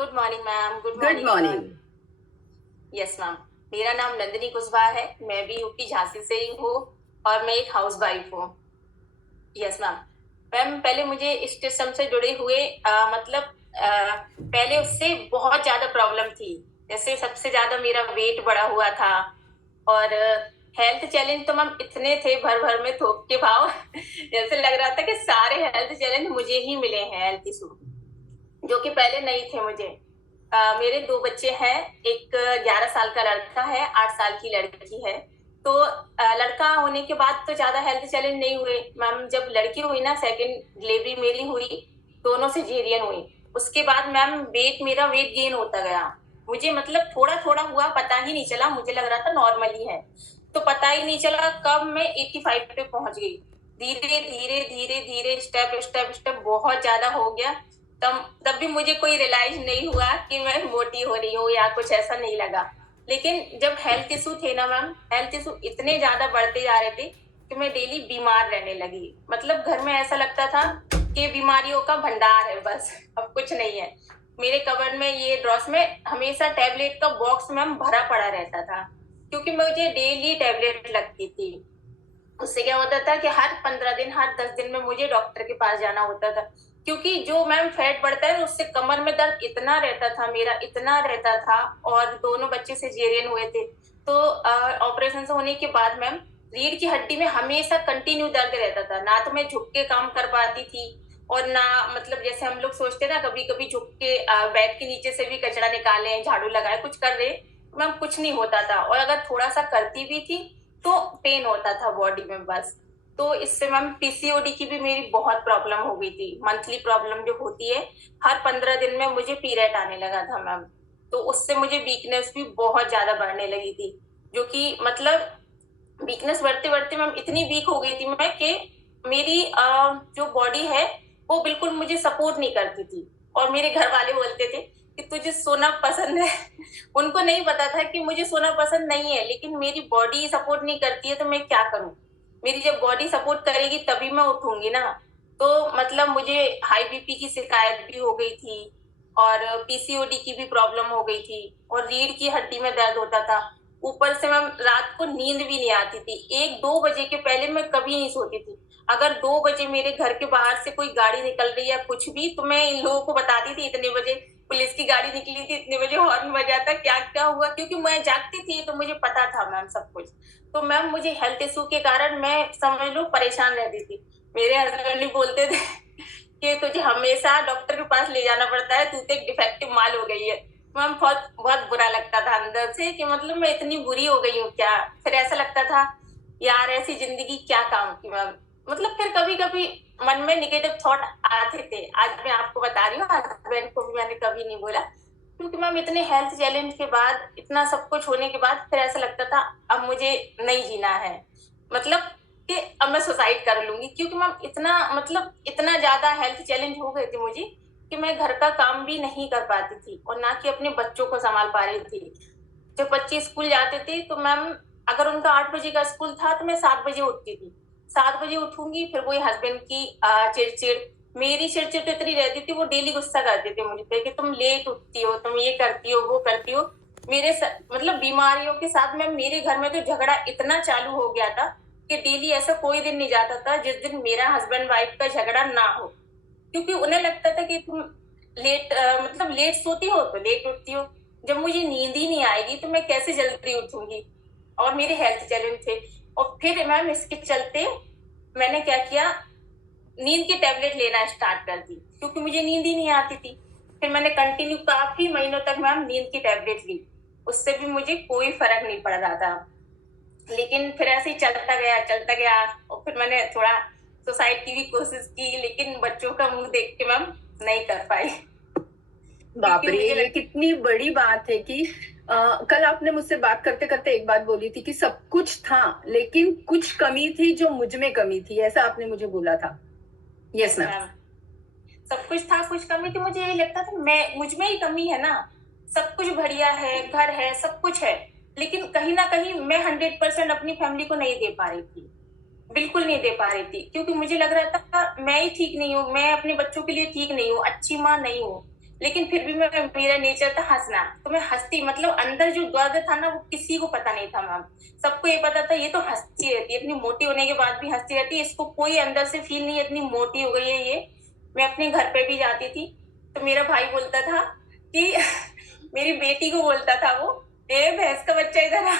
Good morning ma'am. Good good morning. Morning. Yes ma'am. मेरा नाम नंदिनी कुशवाहा है। मैं भी यूपी झांसी से ही हूँ और मैं एक हाउस वाइफ हूँ। Yes ma'am. मैम पहले मुझे इस सिस्टम से जुड़े हुए पहले उससे बहुत ज्यादा प्रॉब्लम थी। जैसे सबसे ज्यादा मेरा वेट बढ़ा हुआ था और हेल्थ चैलेंज तो मैम इतने थे भर भर में थोक के भाव जैसे लग रहा था कि सारे हेल्थ चैलेंज मुझे ही मिले हैं, हेल्थ इशू जो कि पहले नहीं थे मुझे। मेरे दो बच्चे हैं। एक 11 साल का लड़का है, 8 साल की लड़की है। तो लड़का होने के बाद तो ज्यादा हेल्थ चैलेंज नहीं हुए मैम। जब लड़की हुई ना, सेकंड डिलीवरी मेरी हुई, दोनों सिजेरियन हुई। उसके बाद मैम मेरा वेट गेन होता गया। मुझे मतलब थोड़ा थोड़ा हुआ, पता ही नहीं चला। मुझे लग रहा था नॉर्मल ही है, तो पता ही नहीं चला कब मैं 85 पे पहुंच गई। धीरे धीरे धीरे धीरे स्टेप स्टेप स्टेप बहुत ज्यादा हो गया। तब तब भी मुझे कोई रियलाइज नहीं हुआ कि मैं मोटी हो रही हूँ या कुछ ऐसा नहीं लगा। लेकिन जब हेल्थ इशू थे ना मैम, हेल्थ इशू इतने ज्यादा बढ़ते जा रहे थे कि मैं डेली बीमार रहने लगी। मतलब घर में ऐसा लगता था कि बीमारियों का भंडार है बस, अब कुछ नहीं है। मेरे कबर्ड में, ये ड्रॉस में हमेशा टैबलेट का बॉक्स मैम भरा पड़ा रहता था, क्योंकि मुझे डेली टैबलेट लगती थी। उससे क्या होता था कि हर 15 दिन, हर 10 दिन में मुझे डॉक्टर के पास जाना होता था। क्योंकि जो मैम फैट बढ़ता है उससे कमर में दर्द इतना रहता था, मेरा इतना रहता था। और दोनों बच्चे सिजेरियन हुए थे, तो ऑपरेशन से होने के बाद मैम रीढ़ की हड्डी में हमेशा कंटिन्यू दर्द रहता था। ना तो मैं झुक के काम कर पाती थी, और ना मतलब जैसे हम लोग सोचते ना कभी कभी झुक के बेड के नीचे से भी कचरा निकाले, झाड़ू लगाए, कुछ कर रहे, मैम कुछ नहीं होता था। और अगर थोड़ा सा करती भी थी तो पेन होता था बॉडी में बस। तो इससे मैम पीसीओडी की भी मेरी बहुत प्रॉब्लम हो गई थी। मंथली प्रॉब्लम जो होती है, हर 15 दिन में मुझे पीरियड आने लगा था मैम। तो उससे मुझे वीकनेस भी बहुत ज्यादा बढ़ने लगी थी, जो कि मतलब वीकनेस बढ़ते बढ़ते मैम इतनी वीक हो गई थी मैं कि मेरी जो बॉडी है वो बिल्कुल मुझे सपोर्ट नहीं करती थी। और मेरे घर वाले बोलते थे कि तुझे सोना पसंद है उनको नहीं पता था कि मुझे सोना पसंद नहीं है, लेकिन मेरी बॉडी सपोर्ट नहीं करती है तो मैं क्या करूं। मेरी जब बॉडी सपोर्ट करेगी तभी मैं उठूंगी ना। तो मतलब मुझे हाई बीपी की शिकायत भी हो गई थी, और पीसीओडी की भी प्रॉब्लम हो गई थी, और रीढ़ की हड्डी में दर्द होता था। ऊपर से मैम रात को नींद भी नहीं आती थी। 1-2 बजे के पहले मैं कभी नहीं सोती थी। अगर 2 बजे मेरे घर के बाहर से कोई गाड़ी निकल रही है कुछ भी, तो मैं इन लोगों को बताती थी इतने बजे पुलिस की गाड़ी निकली थी, इतने बजे हॉर्न बजा था, क्या क्या हुआ, क्योंकि मैं जागती थी तो मुझे पता था मैम सब कुछ। तो मैम मुझे हेल्थ इशू के कारण मैं समझ लो परेशान रहती थी। मेरे हस्बैंड भी बोलते थे कि तुझे हमेशा डॉक्टर के पास ले जाना पड़ता है, तू तो एक डिफेक्टिव माल हो गई है। मैम बहुत बहुत बुरा लगता था अंदर से कि मतलब मैं इतनी बुरी हो गई हूँ क्या। फिर ऐसा लगता था यार ऐसी जिंदगी क्या काम की मैम। मतलब फिर कभी कभी मन में निगेटिव थॉट आते थे। आज मैं आपको बता रही हूँ, हस्बैंड को भी मैंने कभी नहीं बोला, क्योंकि मैम इतने हेल्थ चैलेंज के बाद, इतना सब कुछ होने के बाद फिर ऐसा लगता था अब मुझे नहीं जीना है। मतलब कि अब मैं सुसाइड कर लूंगी, क्योंकि मैम इतना मतलब इतना ज्यादा हेल्थ चैलेंज हो गए थे मुझे कि मैं घर का काम भी नहीं कर पाती थी और ना कि अपने बच्चों को संभाल पा रही थी। जब बच्चे स्कूल जाते थे तो मैम अगर उनका 8 बजे का स्कूल था तो मैं 7 बजे उठती थी। 7 बजे उठूंगी, फिर वही हस्बैंड की चिड़चिड़, मेरी चिड़चिड़ तो इतनी रहती थी, वो डेली गुस्सा करते थे मुझे पे कि तुम लेट उठती हो, तुम ये करती हो, वो करती हो। मतलब बीमारियों के साथ में मेरे घर में तो झगड़ा इतना चालू हो गया था कि डेली ऐसा कोई दिन नहीं जाता था जिस दिन मेरा हस्बैंड वाइफ का झगड़ा ना हो। क्योंकि उन्हें लगता था कि तुम मतलब लेट सोती हो तो लेट उठती हो। जब मुझे नींद ही नहीं आएगी तो मैं कैसे जल्दी उठूंगी। और मेरे हेल्थ चैलेंज थे। और फिर मैम इसके चलते मैंने क्या किया, नींद की टेबलेट लेना स्टार्ट कर दी, क्योंकि मुझे नींद ही नहीं आती थी। फिर मैंने कंटिन्यू काफी महीनों तक मैम नींद की टेबलेट ली, उससे भी मुझे कोई फर्क नहीं पड़ रहा था। लेकिन फिर ऐसे ही चलता गया। और फिर मैंने थोड़ा सुसाइड की भी कोशिश की, लेकिन बच्चों का मुंह देख के मैम नहीं कर पाई। बाप क्योंकि रे, मुझे ये कितनी बड़ी बात है कि कल आपने मुझसे बात करते करते एक बात बोली थी कि सब कुछ था लेकिन कुछ कमी थी, जो मुझ में कमी थी, ऐसा आपने मुझे बोला था। Yes yes ma'am. मैम, सब कुछ था, कुछ कमी थी। मुझे यही लगता था मैं मुझ में ही कमी है ना। सब कुछ बढ़िया है, घर है, सब कुछ है, लेकिन कहीं ना कहीं मैं 100% अपनी फैमिली को नहीं दे पा रही थी। बिल्कुल नहीं दे पा रही थी, क्योंकि मुझे लग रहा था मैं ही ठीक नहीं हूँ, मैं अपने बच्चों के लिए ठीक नहीं हूँ, अच्छी माँ नहीं हूँ। लेकिन फिर भी मैं, मेरा नेचर था हंसना, तो मैं हंसती, मतलब अंदर जो दर्द था ना वो किसी को पता नहीं था मैम। सबको ये पता था ये तो हंसती रहती है, इतनी मोटी होने के बाद भी हंसती रहती है, इसको कोई अंदर से फील नहीं है इतनी मोटी हो गई है ये। मैं अपने घर पे भी जाती थी तो मेरा भाई बोलता था कि मेरी बेटी को बोलता था वो, ए भैंस का बच्चा इधर आ।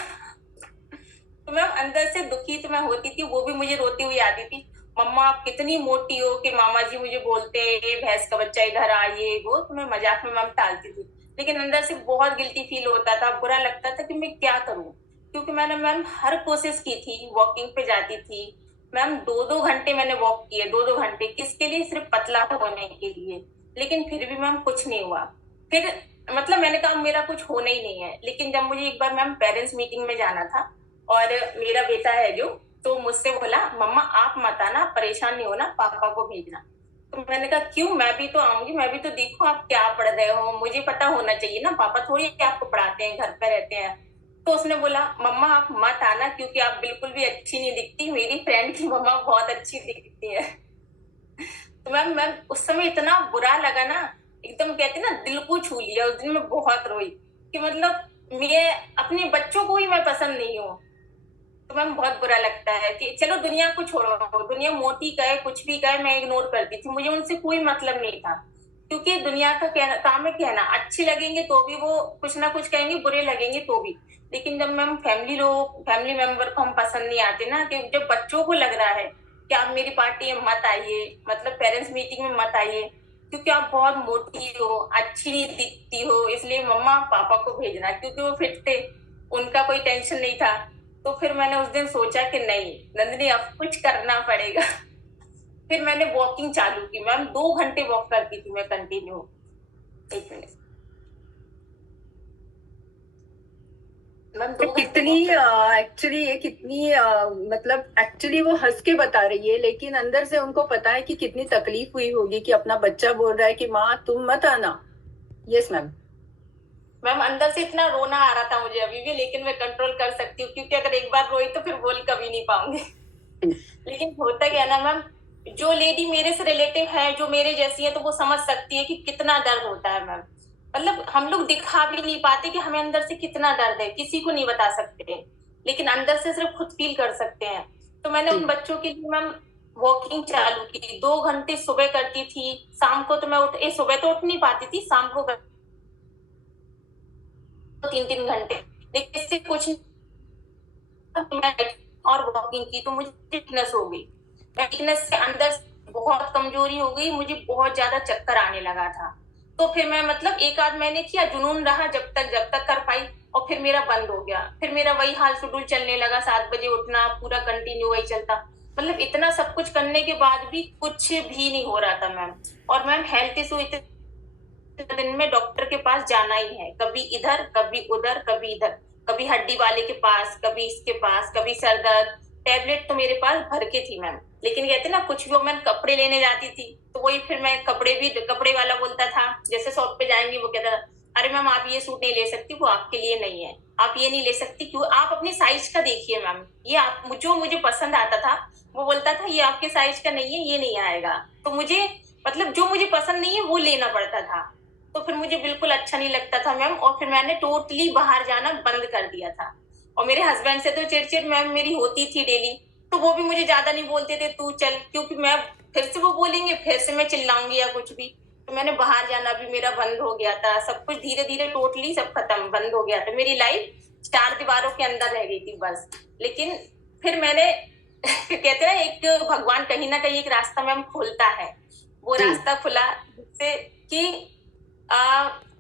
तो मैं अंदर से दुखी तो मैं होती थी, वो भी मुझे रोती हुई आती थी, मम्मा आप कितनी मोटी हो कि मामा जी मुझे बोलते हैं ये भैंस का बच्चा इधर आ, ये वो। तो मैं मजाक में मैम टालती थी, लेकिन अंदर से बहुत गिल्टी फील होता था, बुरा लगता था कि मैं क्या करूं, क्योंकि मैंने मैम हर कोशिश की थी, वॉकिंग पे जाती थी मैम, 2-2 घंटे मैंने वॉक किए, 2-2 घंटे, किसके लिए, सिर्फ पतला होने के लिए, लेकिन फिर भी मैम कुछ नहीं हुआ। फिर मतलब मैंने कहा मेरा कुछ होना ही नहीं है, लेकिन जब मुझे एक बार मैम पेरेंट्स मीटिंग में जाना था और मेरा बेटा है जो, तो मुझसे बोला मम्मा आप मत आना, परेशान नहीं होना, पापा को भेजना। तो मैंने कहा क्यों, मैं भी तो आऊंगी, मैं भी तो देखूं आप क्या पढ़ रहे हो, मुझे पता होना चाहिए ना, पापा थोड़ी आपको पढ़ाते हैं, घर पे रहते हैं। तो उसने बोला मम्मा आप मत आना क्योंकि आप बिल्कुल भी अच्छी नहीं दिखती, मेरी फ्रेंड की मम्मा बहुत अच्छी दिखती है। तो मैम उस समय इतना बुरा लगा ना, एकदम कहते ना दिल को छू लिया, उस दिन मैं बहुत रोई कि मतलब मैं अपने बच्चों को ही मैं पसंद नहीं हूँ। तो मैम बहुत बुरा लगता है कि चलो दुनिया को छोड़ो, दुनिया मोटी कहे कुछ भी कहे, मैं इग्नोर करती थी, मुझे उनसे कोई मतलब नहीं था, क्योंकि दुनिया का कहना, काम है कहना, अच्छे लगेंगे तो भी वो कुछ ना कुछ कहेंगे, बुरे लगेंगे तो भी। लेकिन जब मैम फैमिली मेंबर को हम पसंद नहीं आते ना, कि जब बच्चों को लग रहा है कि आप मेरी पार्टी में मत आइए, मतलब पेरेंट्स मीटिंग में मत आइए क्योंकि आप बहुत मोटी हो, अच्छी नहीं दिखती हो, इसलिए मम्मा पापा को भेजना, क्योंकि वो फिट थे, उनका कोई टेंशन नहीं था। तो फिर मैंने उस दिन सोचा कि नहीं नंदिनी अब कुछ करना पड़ेगा। फिर मैंने वॉकिंग चालू की मैम, 2 घंटे वॉक करती थी मैं कंटिन्यू। एक मिनट मैम, 2 घंटे कितनी वॉक कर। एक्चुअली ये कितनी मतलब एक्चुअली वो हंस के बता रही है, लेकिन अंदर से उनको पता है कि कितनी तकलीफ हुई होगी कि अपना बच्चा बोल रहा है कि माँ तुम मत आना। Yes ma'am. मैम अंदर से इतना रोना आ रहा था मुझे अभी भी, लेकिन मैं कंट्रोल कर सकती हूँ, क्योंकि अगर एक बार रोई तो फिर बोल कभी नहीं पाऊंगी। लेकिन होता क्या ना मैम, जो लेडी मेरे से रिलेटिव है, जो मेरे जैसी है, तो वो समझ सकती है कि कितना दर्द होता है मैम। मतलब हम लोग दिखा भी नहीं पाते कि हमें अंदर से कितना दर्द है, किसी को नहीं बता सकते, लेकिन अंदर से सिर्फ खुद फील कर सकते हैं। तो मैंने उन बच्चों के लिए मैम वॉकिंग चालू की, 2 घंटे सुबह करती थी, शाम को तो मैं सुबह तो उठ नहीं पाती थी, शाम को 3-3 घंटे, लेकिन इससे कुछ मैं और वॉकिंग की तो मुझे फिटनेस हो गई, फिटनेस से अंदर से बहुत कमजोरी हो गई, मुझे बहुत ज्यादा चक्कर आने लगा था। तो फिर मैं मतलब एक आध महीने किया, जुनून रहा जब तक कर पाई, और फिर मेरा बंद हो गया, फिर मेरा वही हाल शेड्यूल चलने लगा, 7 बजे उठना, पूरा कंटिन्यू वही चलता। मतलब इतना सब कुछ करने के बाद भी कुछ भी नहीं हो रहा था मैम। और मैम हेल्थ इशू इतने, दिन में डॉक्टर के पास जाना ही है, कभी इधर कभी उधर कभी इधर, कभी हड्डी वाले के पास, कभी इसके पास, कभी सर दर्द, टेबलेट तो मेरे पास भर के थी मैम। लेकिन कहते ना कुछ भी, मैं कपड़े लेने जाती थी तो वही फिर मैं कपड़े वाला बोलता था, जैसे शॉप पे जाएंगे वो कहता था अरे मैम आप ये सूट नहीं ले सकती, वो आपके लिए नहीं है, आप ये नहीं ले सकती, क्यों, आप अपनी साइज का देखिए मैम, ये आप जो मुझे पसंद आता था वो बोलता था ये आपके साइज का नहीं है, ये नहीं आएगा। तो मुझे मतलब जो मुझे पसंद नहीं है वो लेना पड़ता था, तो फिर मुझे बिल्कुल अच्छा नहीं लगता था मैम, और फिर मैंने टोटली बाहर जाना बंद कर दिया था। और मेरे हस्बैंड से तो चिड़चिड़ मैम मेरी होती थी डेली, तो वो भी मुझे ज्यादा नहीं बोलते थे तू चल, क्योंकि मैं फिर से वो बोलेंगे, फिर से मैं चिल्लाऊंगी या कुछ भी। तो मैंने बाहर जाना भी मेरा बंद हो गया था, सब कुछ धीरे धीरे टोटली सब खत्म बंद हो गया था, मेरी लाइफ 4 दीवारों के अंदर रह गई थी बस। लेकिन फिर मैंने कहते हैं एक भगवान कहीं ना कहीं एक रास्ता मैम खोलता है, वो रास्ता खुला जिससे कि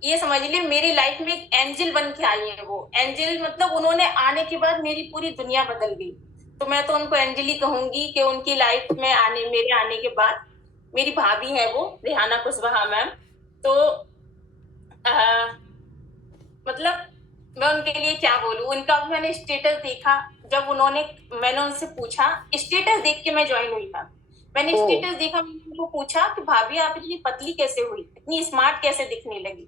ये समझ लीजिए मेरी लाइफ में एक एंजल बन के आई है, वो एंजल मतलब उन्होंने आने के बाद मेरी पूरी दुनिया बदल गई। तो मैं तो उनको एंजल ही कहूंगी कि उनकी लाइफ में मेरे आने के बाद, मेरी भाभी है वो रेहाना कुशवाहा मैम, तो आ, मतलब मैं उनके लिए क्या बोलूं, उनका भी मैंने स्टेटस देखा, जब मैंने उनसे पूछा, स्टेटस देख के मैं ज्वाइन हुई था, मैंने स्टेटस देखा, मैंने उनको पूछा कि भाभी आप इतनी पतली कैसे हुई, इतनी स्मार्ट कैसे दिखने लगी।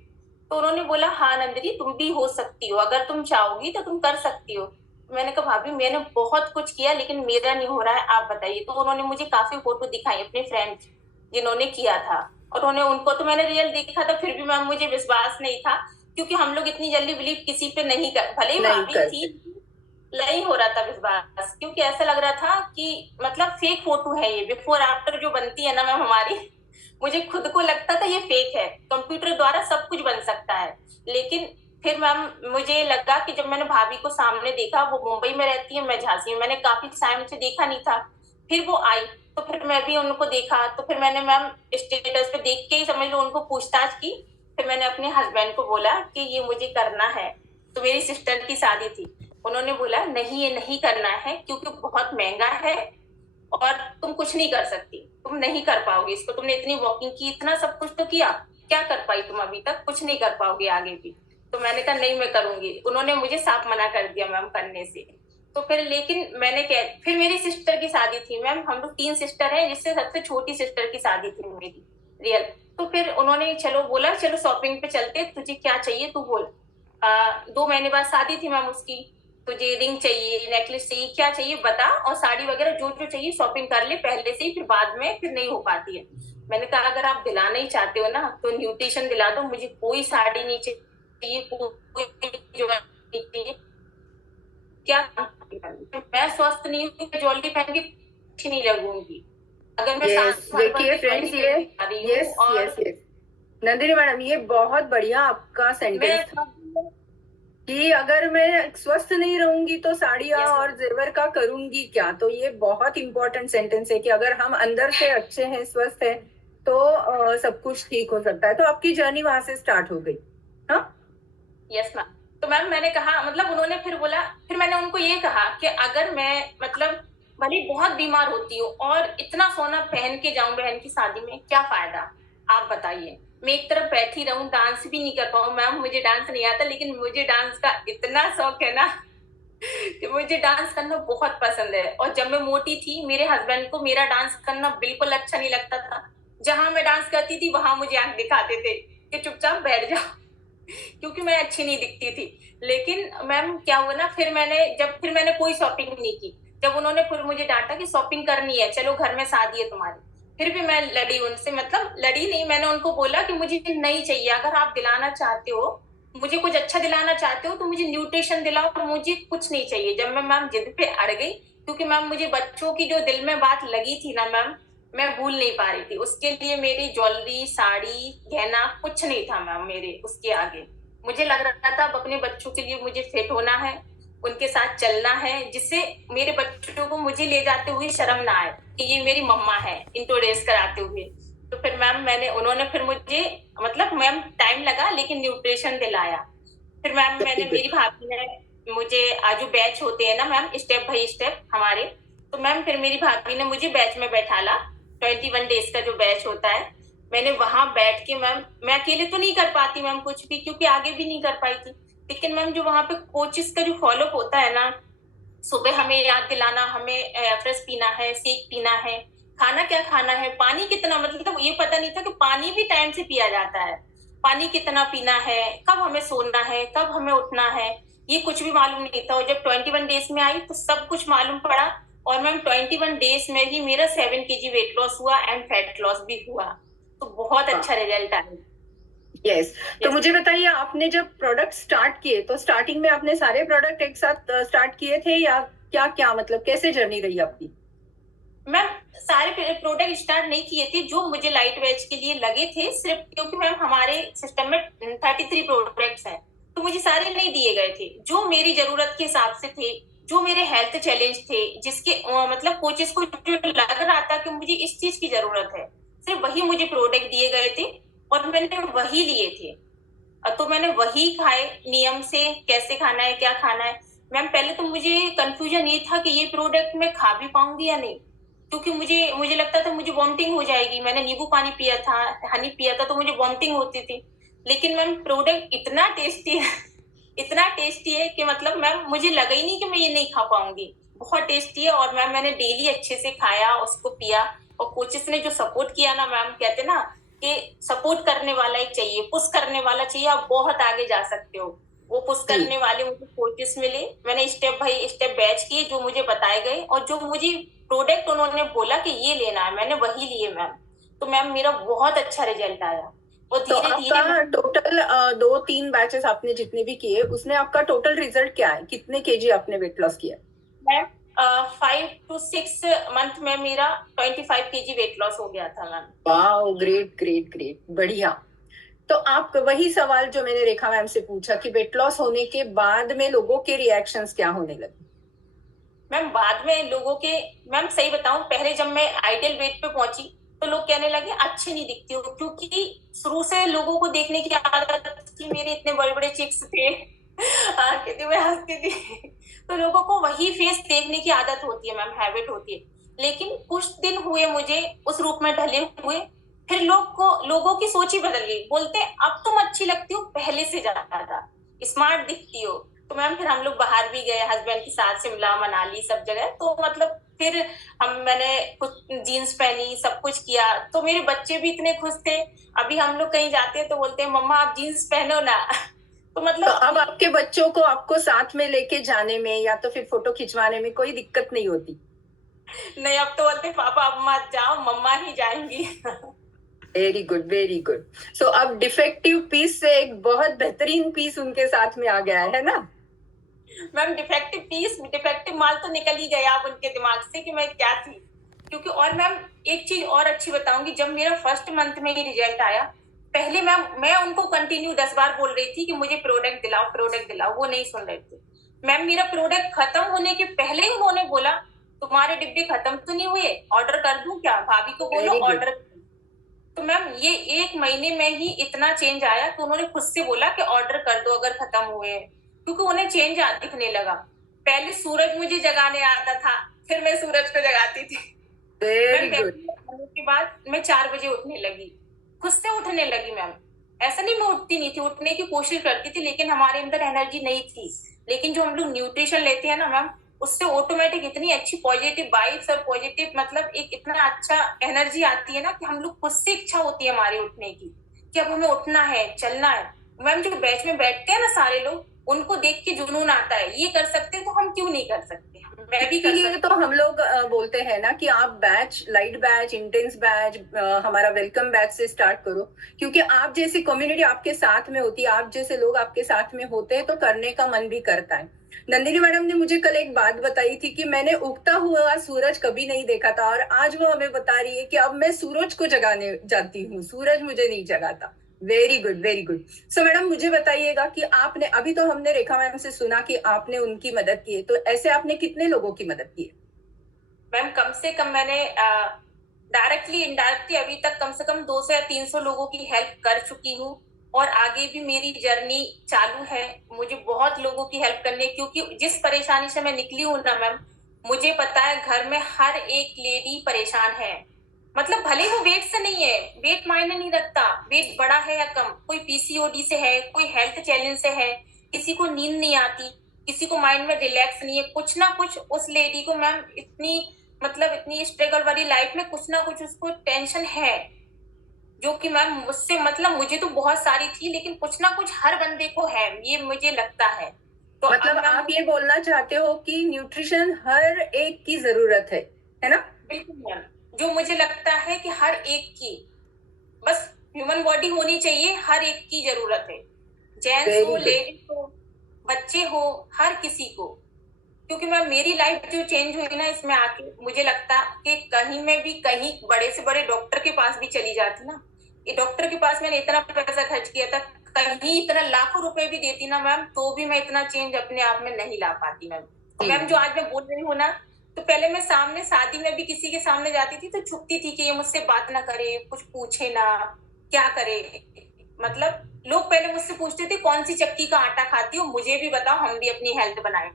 तो उन्होंने बोला हाँ नंदिनी तुम भी हो सकती हो, अगर तुम चाहोगी तो तुम कर सकती हो। मैंने कहा भाभी मैंने बहुत कुछ किया लेकिन मेरा नहीं हो रहा है, आप बताइए। तो उन्होंने मुझे काफी फोटो दिखाई अपने फ्रेंड्स जिन्होंने किया था, और उन्हें उनको तो मैंने रियल देखा था, फिर भी मैम मुझे विश्वास नहीं था, क्योंकि हम लोग इतनी जल्दी बिलीव किसी पे नहीं कर, भले ही नहीं भाभी थी, करते। नहीं हो रहा था विश्वास, क्योंकि ऐसा लग रहा था कि मतलब फेक फोटो है ये, बिफोर आफ्टर जो बनती है ना मैम हमारी, मुझे खुद को लगता था ये फेक है, कंप्यूटर द्वारा सब कुछ बन सकता है। लेकिन फिर मैम मुझे लगा कि जब मैंने भाभी को सामने देखा, वो मुंबई में रहती है, मैं झांसी में, मैंने काफी टाइम से देखा नहीं था, फिर वो आई, तो फिर मैं भी उनको देखा, तो फिर मैंने मैम स्टेटस पे देख के ही समझ लो उनको पूछताछ की। फिर मैंने अपने हस्बैंड को बोला कि ये मुझे करना है, तो मेरी सिस्टर की शादी थी, उन्होंने बोला नहीं ये नहीं करना है क्योंकि बहुत महंगा है और तुम कुछ नहीं कर सकती, तुम नहीं कर पाओगे इसको, तुमने इतनी वॉकिंग की, इतना सब कुछ तो किया, क्या कर पाई तुम अभी तक, कुछ नहीं कर पाओगे आगे भी। तो मैंने कहा नहीं मैं करूंगी, उन्होंने मुझे साफ मना कर दिया मैम करने से। तो फिर लेकिन मैंने क्या, फिर मेरी सिस्टर की शादी थी मैम, हम लोग 3 सिस्टर हैं, जिससे सबसे छोटी सिस्टर की शादी थी मेरी रियल। तो फिर उन्होंने चलो बोला चलो शॉपिंग पे चलते, तुझे क्या चाहिए तू बोल। 2 महीने बाद शादी थी मैम उसकी, तुझे रिंग चाहिए, नेकलेस चाहिए, क्या चाहिए बता, और साड़ी वगैरह जो जो चाहिए शॉपिंग कर ले पहले से ही, फिर बाद में फिर नहीं हो पाती है। मैंने कहा अगर आप दिलाना ही चाहते हो ना तो न्यूट्रिशन दिला दो, मुझे कोई साड़ी नहीं चाहिए, कोई ज्वेलरी नहीं चाहिए, क्या मैं स्वस्थ नहीं हूँ, ज्वेलरी पहन के अच्छी नहीं लगूंगी, अगर मैं यस, साल भर देखिए की ज्वेलरी फ्रेंड्स, ये पहन के आ रही हूँ यस और यस यस, नंदिनी मैडम, ये बहुत बढ़िया आपका मैं, सेंटेंस था कि अगर मैं स्वस्थ नहीं रहूंगी तो साड़ियाँ यस और मैम, जेवर का करूंगी क्या। तो ये बहुत इंपॉर्टेंट सेंटेंस है कि अगर हम अंदर से अच्छे हैं, स्वस्थ है, तो सब कुछ ठीक हो सकता है। तो आपकी जर्नी वहां से स्टार्ट हो गई। हाँ, यस मैम। तो मैम मैंने कहा, मतलब उन्होंने फिर बोला, फिर मैंने उनको ये कहा कि अगर मैं मतलब भले बहुत बीमार होती हूँ और इतना सोना पहन के जाऊं बहन की शादी में, क्या फायदा, आप बताइए। मैं एक तरफ बैठी रहूं, डांस भी नहीं कर पाऊं, मैम मुझे डांस नहीं आता, लेकिन मुझे डांस का इतना शौक है ना कि मुझे डांस करना बहुत पसंद है। और जब मैं मोटी थी, मेरे हस्बैंड को मेरा डांस करना बिल्कुल अच्छा नहीं लगता था, जहां मैं डांस करती थी वहां मुझे आंख दिखाते थे कि चुपचाप बैठ जाओ क्योंकि मैं अच्छी नहीं दिखती थी। लेकिन मैम क्या हुआ ना, फिर मैंने कोई शॉपिंग नहीं की, जब उन्होंने फिर मुझे डांटा कि शॉपिंग करनी है, चलो घर में शादी है तुम्हारी, फिर भी मैं लड़ी उनसे, मतलब लड़ी नहीं, मैंने उनको बोला कि मुझे नहीं चाहिए, अगर आप दिलाना चाहते हो, मुझे कुछ अच्छा दिलाना चाहते हो तो मुझे न्यूट्रिशन दिलाओ, मुझे कुछ नहीं चाहिए। जब मैं मैम जिद पे अड़ गई, क्योंकि मैम मुझे बच्चों की जो दिल में बात लगी थी ना मैम, मैं भूल नहीं पा रही थी, उसके लिए मेरी ज्वेलरी साड़ी गहना कुछ नहीं था मैम मेरे उसके आगे। मुझे लग रहा था अब अपने बच्चों के लिए मुझे फिट होना है, उनके साथ चलना है, जिससे मेरे बच्चों को मुझे ले जाते हुए शर्म ना आए कि ये मेरी मम्मा है, इंट्रोड्यूस कराते हुए। तो फिर मैम मैंने, उन्होंने फिर मुझे, मतलब मैम टाइम लगा लेकिन न्यूट्रिशन दिलाया। फिर मैम वेरी मैंने, गुड। मेरी भाभी ने मुझे, आज जो बैच होते हैं ना मैम स्टेप बाई स्टेप हमारे, तो मैम फिर मेरी भाभी ने मुझे बैच में बैठाला, 21 डेज का जो बैच होता है, मैंने वहां बैठ के मैम, मैं अकेले तो नहीं कर पाती मैम कुछ भी, क्योंकि आगे भी नहीं कर पाई थी, लेकिन मैम जो वहां पे कोचिस का जो फॉलोअप होता है ना, सुबह हमें याद दिलाना, हमें एफ्रेस पीना है, सेक पीना है, खाना क्या खाना है, पानी कितना, मतलब ये पता नहीं था कि पानी भी टाइम से पिया जाता है, पानी कितना पीना है, कब हमें सोना है, कब हमें उठना है, ये कुछ भी मालूम नहीं था। और जब 21 डेज में आई तो सब कुछ मालूम पड़ा, और मैम 21 डेज में ही मेरा 7 kg वेट लॉस हुआ एंड फैट लॉस भी हुआ, तो बहुत अच्छा रिजल्ट आया। यस, तो Yes. मुझे बताइए, आपने जब प्रोडक्ट स्टार्ट किए तो स्टार्टिंग में आपने सारे प्रोडक्ट एक साथ स्टार्ट किए थे, या क्या क्या, मतलब कैसे जर्नी रही आपकी? मैम सारे प्रोडक्ट स्टार्ट नहीं किए थे जो मुझे लाइट वेज के लिए लगे थे, सिर्फ क्योंकि मैम हमारे सिस्टम में 33 प्रोडक्ट्स हैं, तो मुझे सारे नहीं दिए गए थे, जो मेरी जरूरत के हिसाब से थे, जो मेरे हेल्थ चैलेंज थे, जिसके मतलब कोचेस को जो लग रहा था कि मुझे इस चीज की जरूरत है, सिर्फ वही मुझे प्रोडक्ट दिए गए थे और मैंने वही लिए थे। तो मैंने वही खाए नियम से, कैसे खाना है क्या खाना है। मैम पहले तो मुझे कंफ्यूजन ये था कि ये प्रोडक्ट मैं खा भी पाऊंगी या नहीं, क्योंकि मुझे मुझे लगता था मुझे वॉमिटिंग हो जाएगी, मैंने नींबू पानी पिया था, हनी पिया था, तो मुझे वॉमिटिंग होती थी। लेकिन मैम प्रोडक्ट इतना टेस्टी है इतना टेस्टी है कि मतलब मैम मुझे लगा ही नहीं कि मैं ये नहीं खा पाऊंगी, बहुत टेस्टी है। और मैम मैंने डेली अच्छे से खाया, उसको पिया, और कोचेस ने जो सपोर्ट किया ना मैम, कहते ना कि सपोर्ट करने वाला एक चाहिए, पुश करने वाला चाहिए, आप बहुत आगे जा सकते हो, वो पुश जी, करने वाले मुझे कोचेस मिले। मैंने स्टेप बाय स्टेप बैच किए जो मुझे बताए गए, और जो मुझे प्रोडक्ट उन्होंने बोला कि ये लेना है, मैंने वही लिए मैम। तो मैम मेरा बहुत अच्छा रिजल्ट आया और तो धीरे धीरे आपका टोटल 2-3 बैचेस आपने जितने भी किए उसमें आपका टोटल रिजल्ट क्या है, कितने केजी आपने वेट लॉस किया? मैम 5 to 6 मंथ में मेरा 25 kg वेट लॉस हो गया था ma'am. Wow, great great great, बढ़िया। तो आप वही सवाल जो मैंने रेखा मैम से पूछा कि वेट लॉस होने के बाद में लोगों के रिएक्शंस क्या होने लगे? मैम बाद में लोगों के, मैम सही बताऊं, पहले जब मैं आइडियल वेट पे पहुंची तो लोग कहने लगे अच्छी नहीं दिखती हो, क्योंकि शुरू से लोगों को देखने की आदत थी, मेरे इतने बड़े बड़े चिक्स थे आंखें थी, मैं हंसती थी तो लोगों को वही फेस देखने की आदत होती है मैम, हैबिट होती है। लेकिन कुछ दिन हुए मुझे उस रूप में ढले हुए, फिर लोगों की सोच ही बदल गई, बोलते अब तुम अच्छी लगती हो पहले से ज्यादा, स्मार्ट दिखती हो। तो मैम फिर हम लोग बाहर भी गए हस्बैंड के साथ, शिमला मनाली सब जगह, तो मतलब फिर मैंने कुछ जीन्स पहनी, सब कुछ किया, तो मेरे बच्चे भी इतने खुश थे। अभी हम लोग कहीं जाते हैं तो बोलते हैं मम्मा आप जीन्स पहनो ना तो तो मतलब अब आपके बच्चों को आपको साथ में लेके जाने में या तो फिर फोटो खिंचवाने में कोई दिक्कत नहीं होती? नहीं, अब तो बोलते पापा अब मत जाओ, मम्मा ही जाएंगी वेरी गुड वेरी गुड। सो अब डिफेक्टिव पीस से एक बहुत बेहतरीन पीस उनके साथ में आ गया है ना? मैम डिफेक्टिव माल तो निकल ही गया अब उनके दिमाग से कि मैं क्या थी। क्योंकि और मैम एक चीज और अच्छी बताऊंगी, जब मेरा फर्स्ट मंथ में ही रिजल्ट आया, पहले मैम मैं उनको कंटिन्यू 10 बार बोल रही थी कि मुझे प्रोडक्ट दिलाओ, वो नहीं सुन रहे थे। मैम मेरा प्रोडक्ट खत्म होने के पहले ही उन्होंने बोला तुम्हारे डिब्बे खत्म तो नहीं हुए, ऑर्डर कर दूं क्या, भाभी को बोलो वेरी गुड। ऑर्डर। तो मैम ये 1 महीने में ही इतना चेंज आया कि उन्होंने खुद से बोला कि ऑर्डर कर दो अगर खत्म हुए हैं, क्योंकि उन्हें चेंज दिखने लगा। पहले सूरज मुझे जगाने आता था, फिर मैं सूरज को जगाती थी। Very ma'am good. आने के बाद मैं 4 बजे उठने लगी, खुद से उठने लगी मैम। ऐसा नहीं मैं उठती नहीं थी, उठने की कोशिश करती थी, लेकिन हमारे अंदर एनर्जी नहीं थी। लेकिन जो हम लोग न्यूट्रिशन लेते हैं ना मैम, उससे ऑटोमेटिक इतनी अच्छी पॉजिटिव वाइब्स और पॉजिटिव मतलब एक इतना अच्छा एनर्जी आती है ना कि हम लोग खुद से इच्छा होती है हमारी उठने की कि अब हमें उठना है, चलना है। मैम जो बैच में बैठते हैं ना सारे लोग, उनको देख के जुनून आता है, ये कर सकते हैं तो हम क्यों नहीं कर सकते, मैं भी कर इसीलिए सकती तो हम लोग बोलते हैं ना कि आप batch, light batch, intense batch, हमारा वेलकम बैच से स्टार्ट करो, क्योंकि आप जैसी कम्युनिटी आपके साथ में होती है, आप जैसे लोग आपके साथ में होते हैं तो करने का मन भी करता है। नंदिनी मैडम ने मुझे कल एक बात बताई थी कि मैंने उगता हुआ सूरज कभी नहीं देखा था, और आज वो हमें बता रही है कि अब मैं सूरज को जगाने जाती हूँ, सूरज मुझे नहीं जगाता। Very good very good. So madam मुझे बताइएगा कि आपने, अभी तो हमने रेखा मैम से सुना कि आपने उनकी मदद की है, तो ऐसे आपने कितने लोगों की मदद की है? मैम कम से कम मैंने डायरेक्टली इनडायरेक्टली अभी तक कम से कम 200 या 300 लोगों की हेल्प कर चुकी हूँ, और आगे भी मेरी जर्नी चालू है। मुझे बहुत लोगों की हेल्प करनी है, क्योंकि जिस परेशानी से मैं निकली हूँ ना मैम, मुझे पता है घर में हर एक लेडी परेशान है। मतलब भले वो वेट से नहीं है, वेट मायने नहीं रखता, वेट बड़ा है या कम, कोई पीसीओडी से है, कोई हेल्थ चैलेंज से है, किसी को नींद नहीं आती, किसी को माइंड में रिलैक्स नहीं है, कुछ ना कुछ उस लेडी को मैम इतनी मतलब इतनी स्ट्रगल वाली लाइफ में कुछ ना कुछ उसको टेंशन है, जो कि मैम मुझसे मतलब मुझे तो बहुत सारी थी, लेकिन कुछ ना कुछ हर बंदे को है, ये मुझे लगता है। तो मतलब अब मैम आप ये बोलना चाहते हो कि न्यूट्रिशन हर एक की जरूरत है ना? बिल्कुल मैम, जो मुझे लगता है कि हर एक की बस ह्यूमन बॉडी होनी चाहिए, हर एक की जरूरत है, जेंट्स वेरी हो, गुड। लेडीज हो, बच्चे हो, हर किसी को। क्योंकि मैं मेरी लाइफ जो चेंज हुई ना इसमें आके, मुझे लगता कि कहीं मैं भी कहीं बड़े से बड़े डॉक्टर के पास भी चली जाती ना, ये डॉक्टर के पास मैंने इतना पैसा खर्च किया था, कहीं इतना लाखों रुपए भी देती ना मैम, तो भी मैं इतना चेंज अपने आप में नहीं ला पाती मैम। और मैम जो आज मैं बोल रही हूँ ना, तो पहले मैं सामने शादी में भी किसी के सामने जाती थी तो छुपती थी कि ये मुझसे बात ना करे, कुछ पूछे ना, क्या करे। मतलब लोग पहले मुझसे पूछते थे कौन सी चक्की का आटा खाती हो, मुझे भी बताओ, हम भी अपनी हेल्थ बनाए।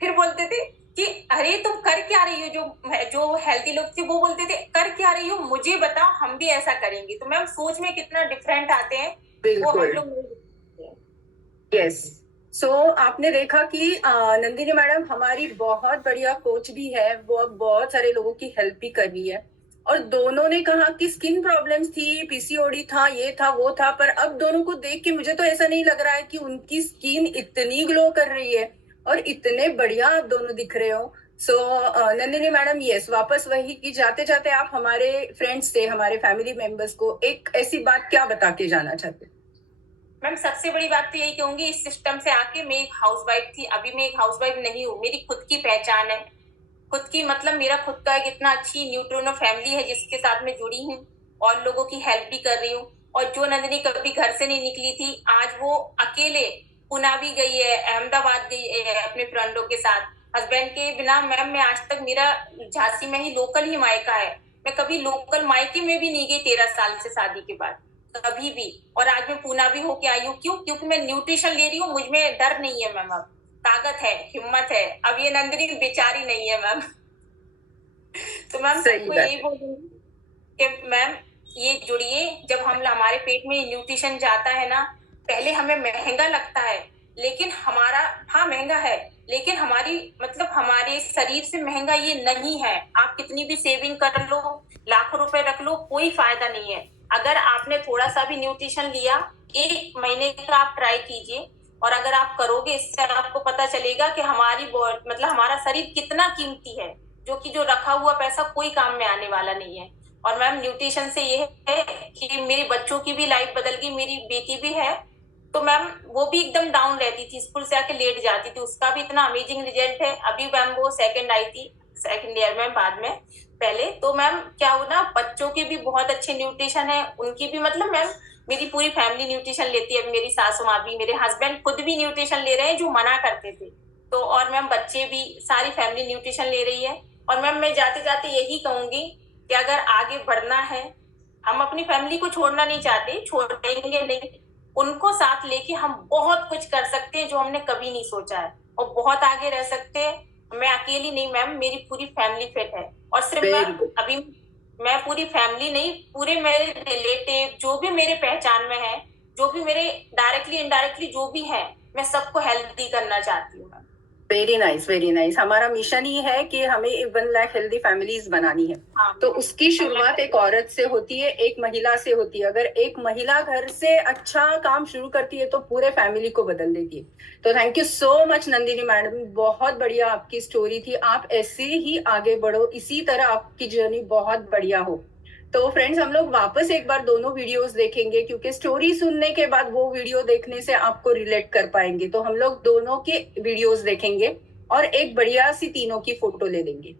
फिर बोलते थे कि अरे तुम कर क्या रही हो, जो जो हेल्थी लोग थे वो बोलते थे कर क्या रही हो, मुझे बताओ, हम भी ऐसा करेंगे। तो मैम सोच में कितना डिफरेंट आते हैं, वो हम बिल्कुल। लोग नहीं देखते हैं। यस। सो आपने देखा कि नंदिनी मैडम हमारी बहुत बढ़िया कोच भी है, वो अब बहुत सारे लोगों की हेल्प भी कर रही है, और दोनों ने कहा कि स्किन प्रॉब्लम्स थी, पीसीओडी था, ये था वो था, पर अब दोनों को देख के मुझे तो ऐसा नहीं लग रहा है कि उनकी स्किन इतनी ग्लो कर रही है और इतने बढ़िया आप दोनों दिख रहे हो। सो नंदिनी मैडम, यस, वापस वही कि जाते जाते आप हमारे फ्रेंड्स से, हमारे फैमिली मेंबर्स को एक ऐसी बात क्या बता के जाना चाहते हैं? मैम सबसे बड़ी बात तो यही कहूंगी, इस सिस्टम से आके मैं एक हाउसवाइफ थी, अभी मैं एक हाउसवाइफ नहीं हूँ, मेरी खुद की पहचान है, खुद की मतलब मेरा खुद का एक इतना अच्छी न्यूट्रोनो फैमिली है जिसके साथ मैं जुड़ी हूँ और लोगों की हेल्प भी कर रही हूँ। और जो नंदिनी कभी घर से नहीं निकली थी, आज वो अकेले पुना भी गई है, अहमदाबाद गई है अपने फ्रेंडों के साथ, हस्बैंड के बिना। मैम मैं आज तक, मेरा झांसी में ही लोकल ही मायका है, मैं कभी लोकल मायके में भी नहीं गई 13 साल से शादी के बाद, कभी भी। और आज मैं पूना भी होके आई हूँ, क्यों? क्योंकि मैं न्यूट्रिशन ले रही हूँ, मुझ में डर नहीं है मैम, अब ताकत है, हिम्मत है। अब ये नंदिनी बेचारी नहीं है मैम। तो मैम सही सबको बात यही है। बोलूंगी कि मैम ये जुड़िए, जब हम हमारे पेट में न्यूट्रिशन जाता है ना, पहले हमें महंगा लगता है, लेकिन हमारा, हाँ महंगा है, लेकिन हमारी मतलब हमारे शरीर से महंगा ये नहीं है। आप कितनी भी सेविंग कर लो, लाखों रुपए रख लो, कोई फायदा नहीं है। अगर आपने थोड़ा सा भी न्यूट्रिशन लिया, 1 महीने का आप ट्राई कीजिए, और अगर आप करोगे, इससे आपको पता चलेगा कि हमारी मतलब हमारा शरीर कितना कीमती है, जो कि जो रखा हुआ पैसा कोई काम में आने वाला नहीं है। और मैम न्यूट्रिशन से ये है कि मेरे बच्चों की भी लाइफ बदल गई, मेरी बेटी भी है, तो मैम वो भी एकदम डाउन रहती थी, स्कूल से आके लेट जाती थी, उसका भी इतना अमेजिंग रिजल्ट है। अभी मैम वो सेकंड आई थी, सेकंड ईयर में, बाद में पहले तो मैम क्या हो ना, बच्चों के भी बहुत अच्छे न्यूट्रिशन है, उनकी भी मतलब मैम मेरी पूरी फैमिली न्यूट्रिशन लेती है, मेरी सासू माँ भी, मेरे हस्बैंड खुद भी न्यूट्रिशन ले रहे हैं जो मना करते थे। तो और मैम बच्चे भी, सारी फैमिली न्यूट्रिशन ले रही है। और मैम मैं जाते जाते यही कहूंगी कि अगर आगे बढ़ना है, हम अपनी फैमिली को छोड़ना नहीं चाहते, छोड़ेंगे नहीं, उनको साथ लेके हम बहुत कुछ कर सकते हैं जो हमने कभी नहीं सोचा है, और बहुत आगे रह सकते हैं। मैं अकेली नहीं मैम, मेरी पूरी फैमिली फिट है। और सिर्फ वेरी मैम गुड। अभी मैं पूरी फैमिली नहीं, पूरे मेरे रिलेटिव जो भी मेरे पहचान में है, जो भी मेरे डायरेक्टली इनडायरेक्टली जो भी है, मैं सबको हेल्दी करना चाहती हूँ ma'am. Very nice, very nice. हमारा मिशन ही है कि हमें 1 लाख हेल्दी फैमिलीज बनानी है। हाँ तो मैम, उसकी शुरुआत एक औरत से होती है, एक महिला से होती है। अगर एक महिला घर से अच्छा काम शुरू करती है तो पूरे फैमिली को बदल देती है। तो thank you so much Nandini madam, बहुत बढ़िया आपकी स्टोरी थी। आप ऐसे ही आगे बढ़ो, इसी तरह आपकी जर्नी बहुत बढ़िया हो। तो फ्रेंड्स, हम लोग वापस एक बार दोनों वीडियोस देखेंगे, क्योंकि स्टोरी सुनने के बाद वो वीडियो देखने से आपको रिलेट कर पाएंगे। तो हम लोग दोनों के वीडियोस देखेंगे और एक बढ़िया सी तीनों की फोटो ले लेंगे।